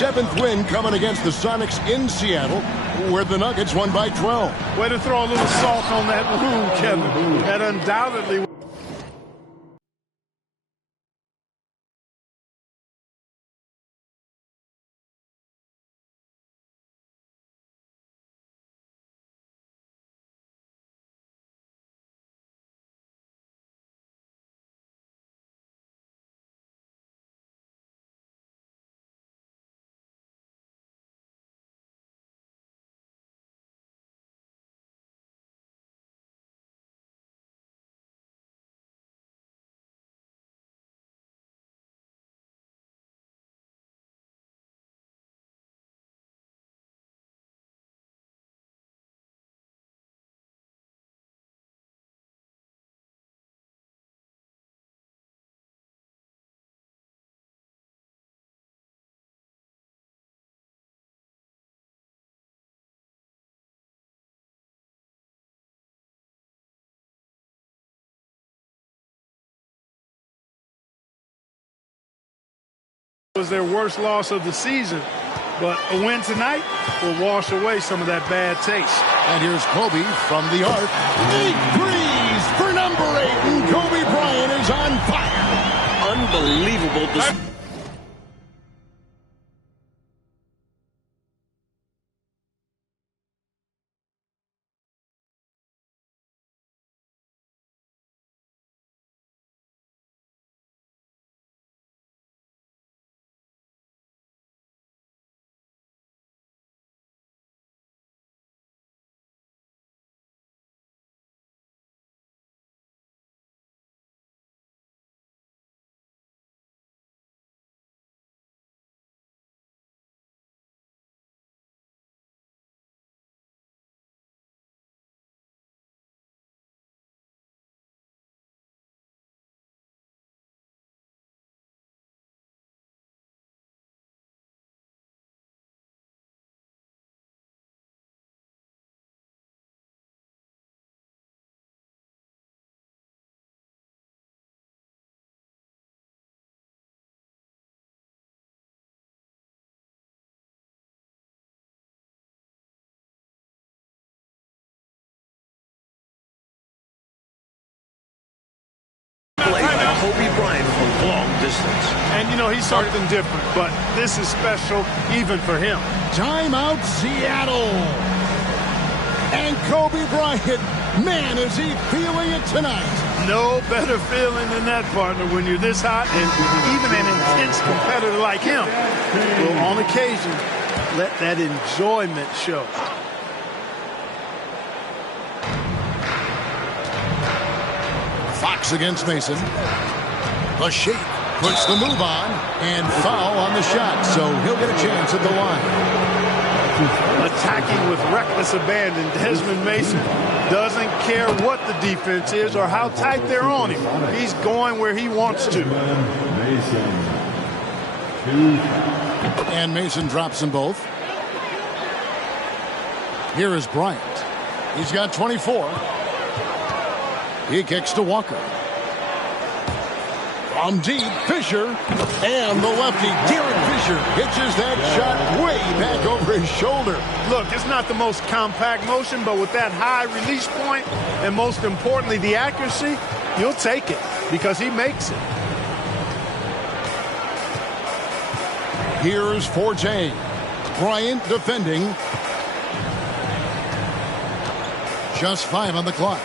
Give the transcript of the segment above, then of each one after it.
seventh win coming against the Sonics in Seattle, where the Nuggets won by 12. Way to throw a little salt on that wound, Kevin. That undoubtedly was their worst loss of the season. But a win tonight will wash away some of that bad taste. And here's Kobe from the arc. 8 threes for number 8, and Kobe Bryant is on fire. Unbelievable. Kobe Bryant from long distance. And, you know, he's something different, but this is special even for him. Timeout, Seattle. And Kobe Bryant, man, is he feeling it tonight. No better feeling than that, partner, when you're this hot, and even an intense competitor like him will, on occasion, let that enjoyment show. Fox against Mason. The shake puts the move on, and foul on the shot, so he'll get a chance at the line. Attacking with reckless abandon, Desmond Mason doesn't care what the defense is or how tight they're on him. He's going where he wants to. And Mason drops them both. Here is Bryant. He's got 24. He kicks to Walker. From deep, Fisher, and the lefty, Derek Fisher, pitches that shot way back over his shoulder. Look, it's not the most compact motion, but with that high release point, and most importantly, the accuracy, you'll take it because he makes it. Here's Forte. Bryant defending. Just 5 on the clock.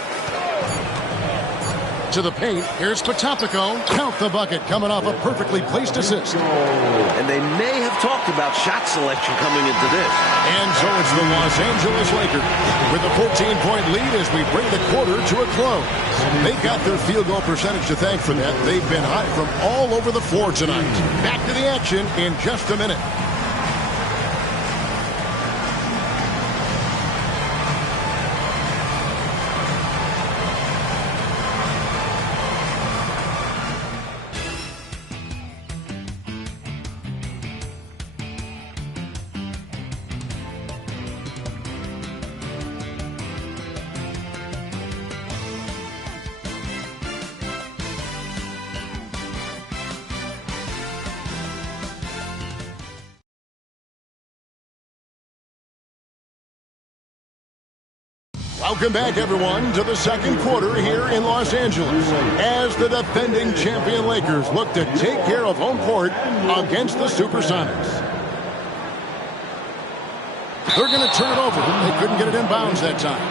To the paint. Here's Patopico. Count the bucket, coming off a perfectly placed assist. And they may have talked about shot selection coming into this. And so it's the Los Angeles Lakers with a 14-point lead as we bring the quarter to a close. They've got their field goal percentage to thank for that. They've been hot from all over the floor tonight. Back to the action in just a minute. Welcome back, everyone, to the second quarter here in Los Angeles as the defending champion Lakers look to take care of home court against the SuperSonics. They're going to turn it over. They couldn't get it in bounds that time.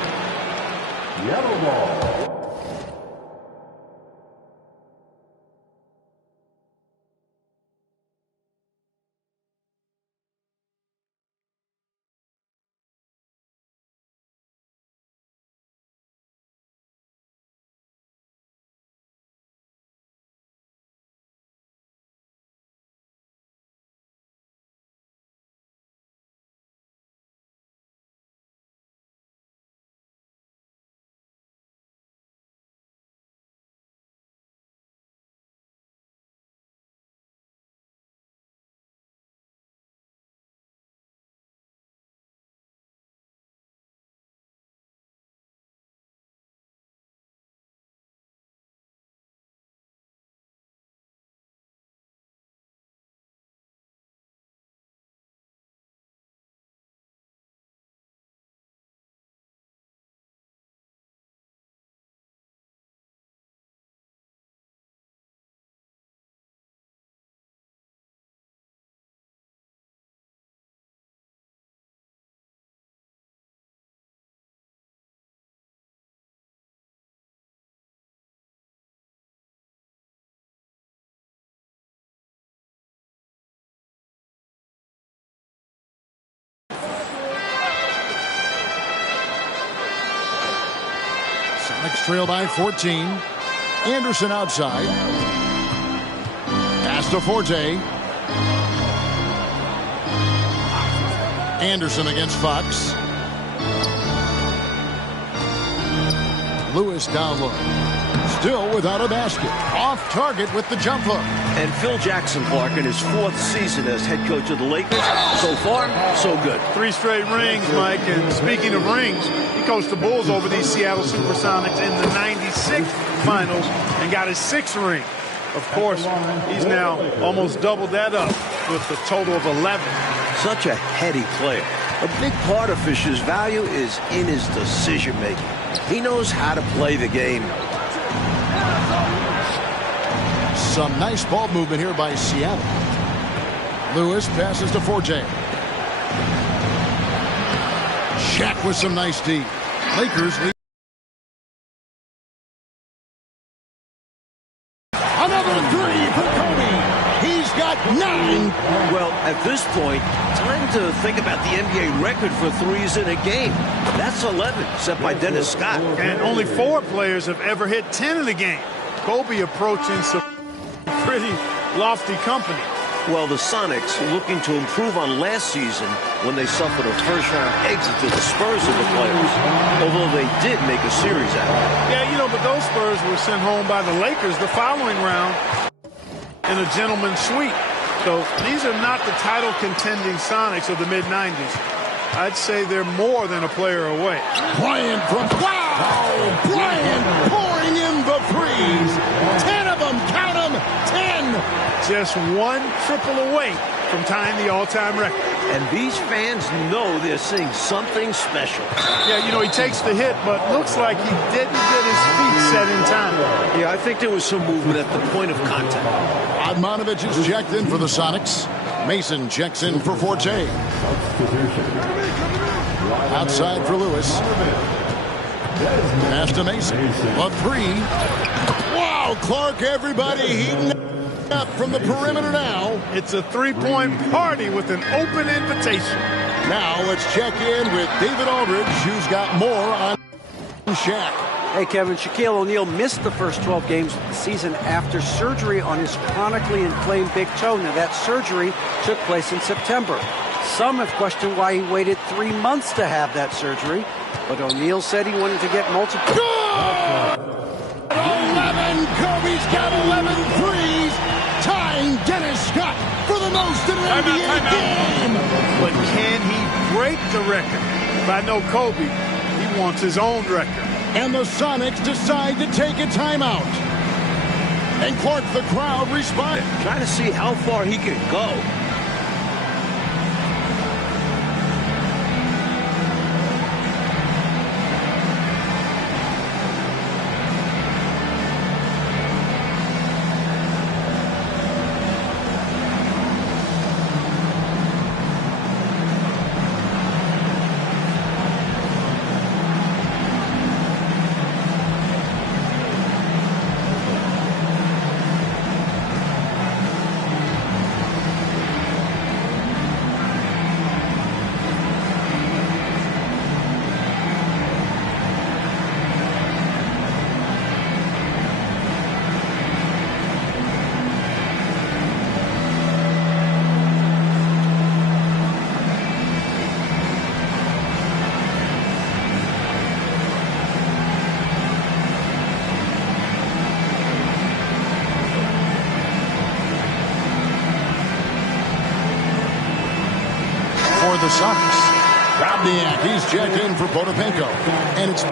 Yellow ball. Sonics trail by 14. Anderson outside. Pass to Forte. Anderson against Fox. Lewis down low. Still without a basket. Off target with the jump hook. And Phil Jackson, Clark, in his 4th season as head coach of the Lakers. So far, so good. 3 straight rings, Mike. And speaking of rings, he coached the Bulls over these Seattle SuperSonics in the '96 finals and got his 6th ring. Of course, he's now almost doubled that up with a total of 11. Such a heady player. A big part of Fisher's value is in his decision-making. He knows how to play the game. Some nice ball movement here by Seattle. Lewis passes to Forte. Shaq with some nice D. Lakers lead. Another 3 for Kobe. He's got 9. Well, at this point, time to think about the NBA record for threes in a game. That's 11, set by Dennis Scott. And only 4 players have ever hit 10 in the game. Kobe approaching some pretty lofty company. Well, the Sonics looking to improve on last season when they suffered a first-round exit to the Spurs of the playoffs, although they did make a series out of it. Yeah, you know, but those Spurs were sent home by the Lakers the following round in a gentleman's sweep. So these are not the title-contending Sonics of the mid-'90s. I'd say they're more than a player away. Bryant from... Wow! Bryant pouring in the threes. 10 of them. Count them. 10. Just 1 triple away from tying the all-time record. And these fans know they're seeing something special. Yeah, you know, he takes the hit, but looks like he didn't get his feet set in time. Yeah, I think there was some movement at the point of contact. Admonovich is checked in for the Sonics. Mason checks in for Forte. Outside for Lewis. Pass to Mason. A 3. Wow, Clark, everybody heating up from the perimeter now. It's a 3-point party with an open invitation. Now let's check in with David Aldridge, who's got more on Shaq. Hey, Kevin, Shaquille O'Neal missed the first 12 games of the season after surgery on his chronically inflamed big toe. Now, that surgery took place in September. Some have questioned why he waited 3 months to have that surgery, but O'Neal said he wanted to get multiple... Good! 11! Kobe's got 11 threes, tying Dennis Scott for the most in an NBA game! But can he break the record? If I know Kobe, he wants his own record. And the Sonics decide to take a timeout. And Clark, the crowd, responded. Trying to see how far he can go. the Sonics. Robniak, he's checked in for Potapenko. And it's...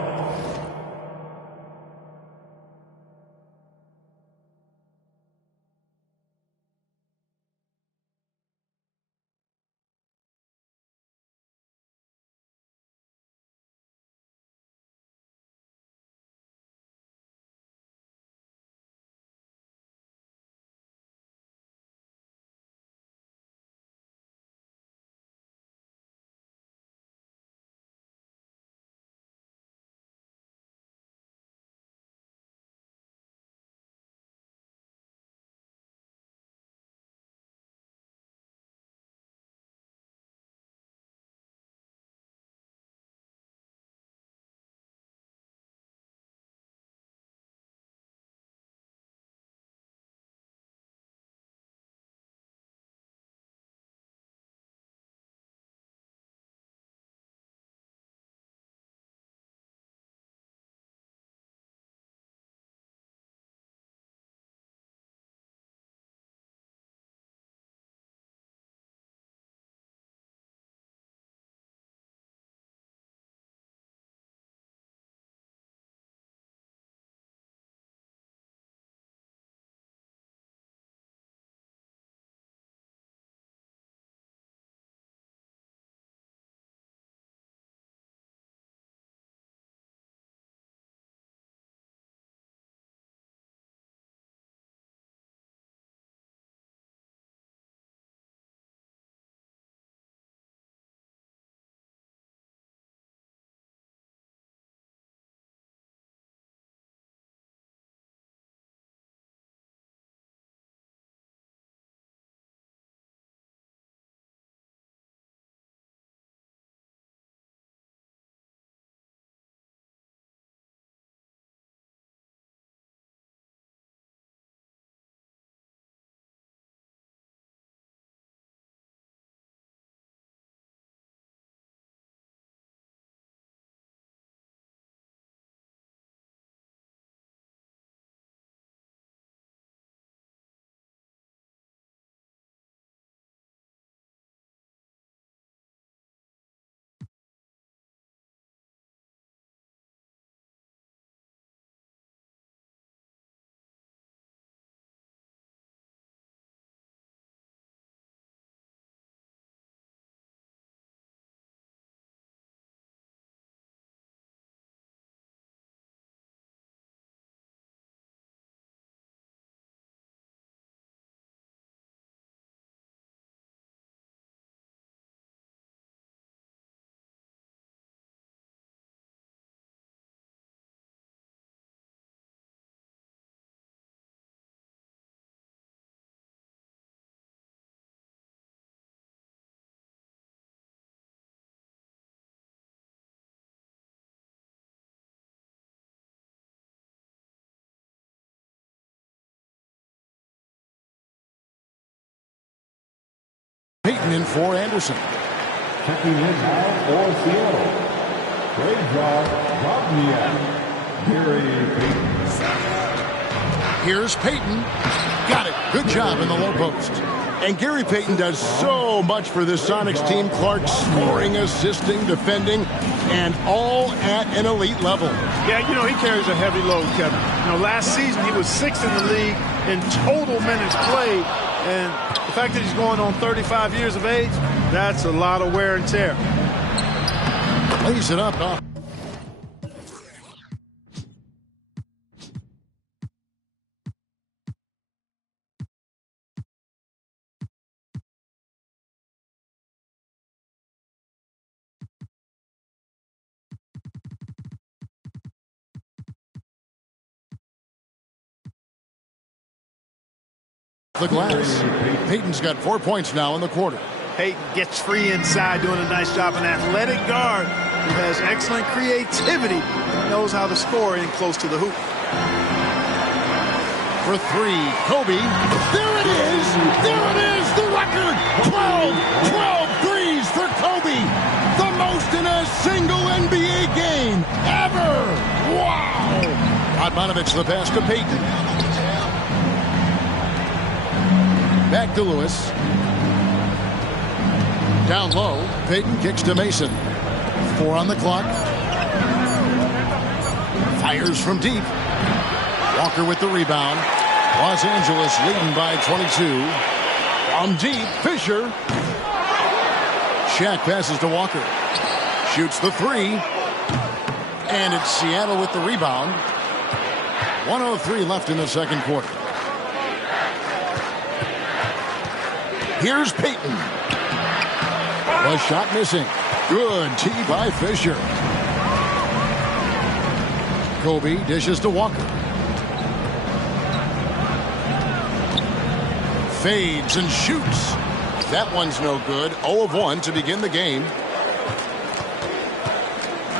Payton in for Anderson. Checking in now for Seattle. Great job, Robniak. Gary Payton. Here's Payton. Got it. Good job in the low post. And Gary Payton does so much for this Sonics team. Clark scoring, assisting, defending, and all at an elite level. Yeah, you know, he carries a heavy load, Kevin. You know, last season he was 6th in the league in total minutes played. And the fact that he's going on 35 years of age, that's a lot of wear and tear. Lays it up. The glass. Payton's got 4 points now in the quarter. Payton gets free inside, doing a nice job. An athletic guard who has excellent creativity, knows how to score in close to the hoop. For three, Kobe. There it is! There it is! The record! 12 threes for Kobe! The most in a single NBA game ever! Wow! Radmanovich the pass to Payton. Back to Lewis. Down low, Payton kicks to Mason. 4 on the clock. Fires from deep. Walker with the rebound. Los Angeles leading by 22. From deep, Fisher. Shaq passes to Walker. Shoots the 3. And it's Seattle with the rebound. 1:03 left in the second quarter. Here's Payton. The shot missing. Good tee by Fisher. Kobe dishes to Walker. Fades and shoots. That one's no good. 0 of 1 to begin the game.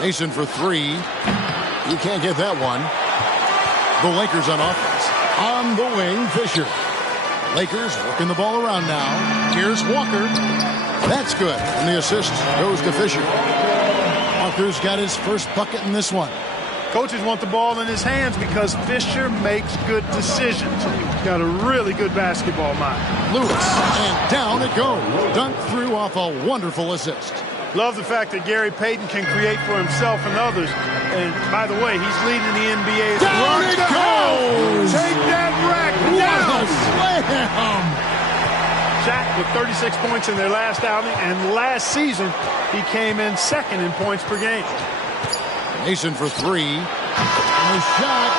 Mason for 3. You can't get that one. The Lakers on offense. On the wing, Fisher. Lakers working the ball around now. Here's Walker. That's good. And the assist goes to Fisher. Walker's got his first bucket in this one. Coaches want the ball in his hands because Fisher makes good decisions. Got a really good basketball mind. Lewis, and down it goes. Dunked through off a wonderful assist. Love the fact that Gary Payton can create for himself and others. And by the way, he's leading the NBA. Down it goes! Take that rack down! Slam! Shaq with 36 points in their last outing, and last season he came in second in points per game. Mason for 3. And the shot.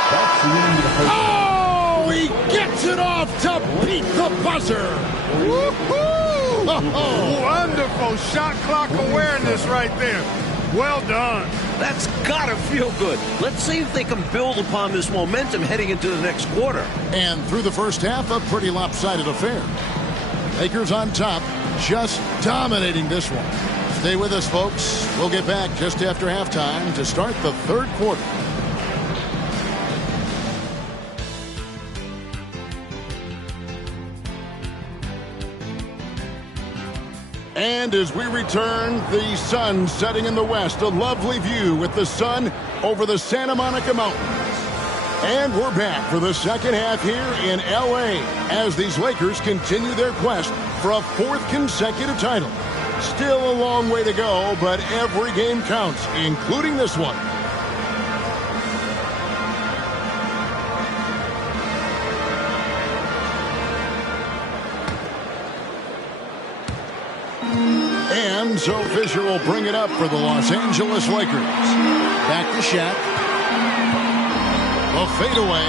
Oh, he gets it off to beat the buzzer. Woo-hoo! Wonderful shot clock awareness right there. Well done. That's gotta feel good. Let's see if they can build upon this momentum heading into the next quarter. And through the first half, a pretty lopsided affair. Lakers on top, just dominating this one. Stay with us, folks. We'll get back just after halftime to start the third quarter. And as we return, the sun setting in the west. A lovely view with the sun over the Santa Monica Mountains. And we're back for the second half here in L.A. as these Lakers continue their quest for a 4th consecutive title. Still a long way to go, but every game counts, including this one. And so Fisher will bring it up for the Los Angeles Lakers. Back to Shaq. A fadeaway.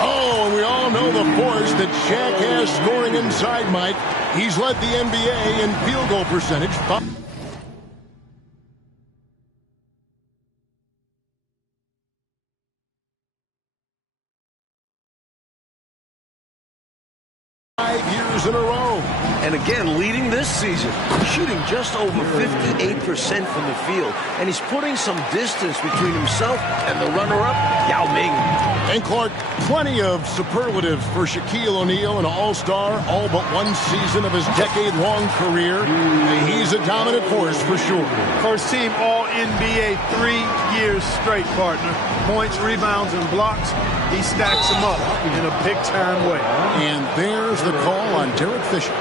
Oh, and we all know the force that Shaq has scoring inside, Mike. He's led the NBA in field goal percentage. 5 years in a row. And again, leading this season, shooting just over 58% from the field. And he's putting some distance between himself and the runner-up, Yao Ming. And Clark, plenty of superlatives for Shaquille O'Neal, an all-star, all but one season of his decade-long career. He's a dominant force for sure. First team All-NBA 3 years straight, partner. Points, rebounds, and blocks. He stacks them up in a big-time way. And there's the call on Derek Fisher.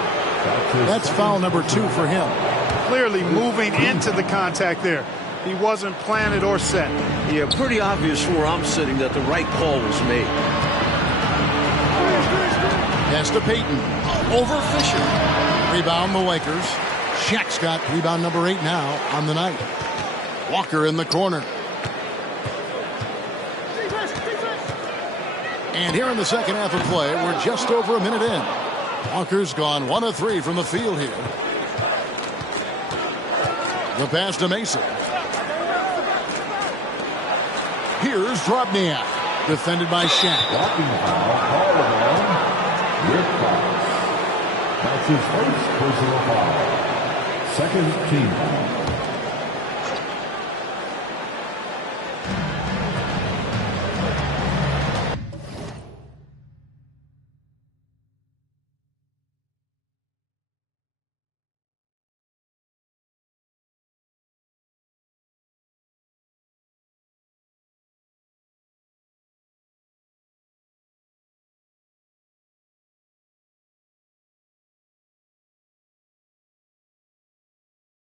That's foul number 2 for him. Clearly moving into the contact there. He wasn't planted or set. Yeah, pretty obvious where I'm sitting that the right call was made. Pass to Payton. Over Fisher. Rebound the Lakers. Shaq's got rebound number 8 now on the night. Walker in the corner. And here in the second half of play, we're just over a minute in. Walker's gone 1 of 3 from the field here. The pass to Mason. Here's Drobniak, defended by Shaq. That's his first personal foul. Second team foul.